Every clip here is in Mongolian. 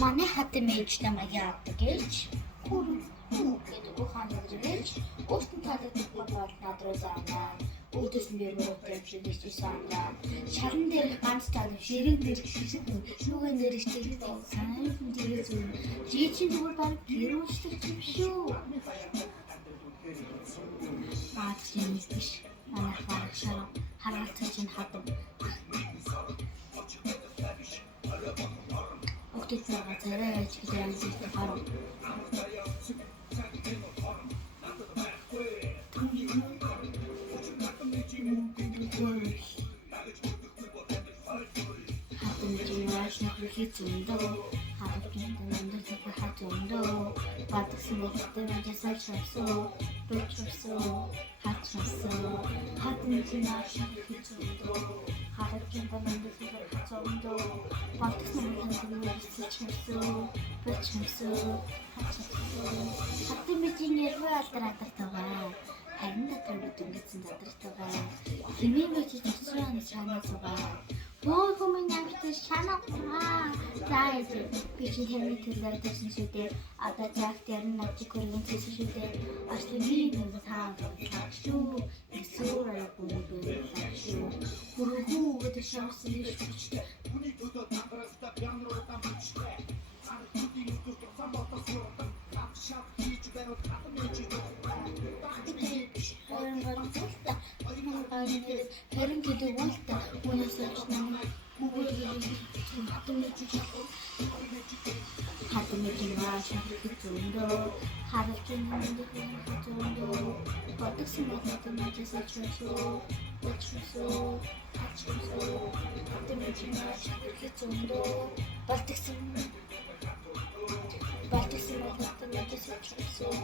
Манай хатан ээж намайг яадаг гэж гэдэг ухаан гэж өөртөө тааддаг бол надруу заана. Өөдөөс нь би мөрөдтэй юм шиг санаа. Шаран дээр ганц тал ширэг дээр шүүгэн дээр чиглэж санаа дээрээ зүг. Жичин зүгээр баг гэрүүлдэг юм шүү. Баач юм биш. Манай харагшаа хараалт чинь хатан. Өгдөг байгаа зэрэг чиглэн зүйтэй гарав. Хитүндөө хатан дэндээ хатундөө батсан гэхдээ мажсаа чавсоо бочсоо хатан чинааш хитүндөө хатан дэндээ хатундөө батсан мажсаа чавсоо бочсоо хатан мижинээр алдараадаг байгаа. Харин дотор дүнгэсэн задртайгаа хэмээн байж төсрөн санаа байгаа. Боо хүмүүс намтай шанаа. Заяа би чи таны төлөөр төсөн шүү дээ. Одоо загт ярин навчиг хөргөн төсөн шүү дээ. Ашлигийн нэг таа шүү. Эсвэл бүгд шүү. Бүрхүү гэдэг шансын шүү. Хүний төдөө намбараста пианороо тамчтай. Хэрэг гэдэг үлдээ үнэсэж намайг хатан мэж маш хитүндөө харалчин хитүндөө батсан хатан мажсаа чусоо хатан мэж маш хитүндөө батсан хатан мажсаа чусоо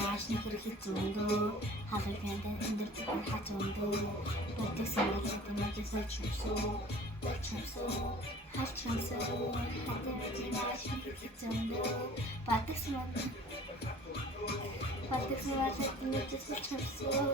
Маш нөхөрхий зөндөө халуунд эндэр хатундөө батсан хатан мажсаа чусоо хатчансаа хатан маш нөхөрхий зөндөө батсан хатан мажсаа чусоо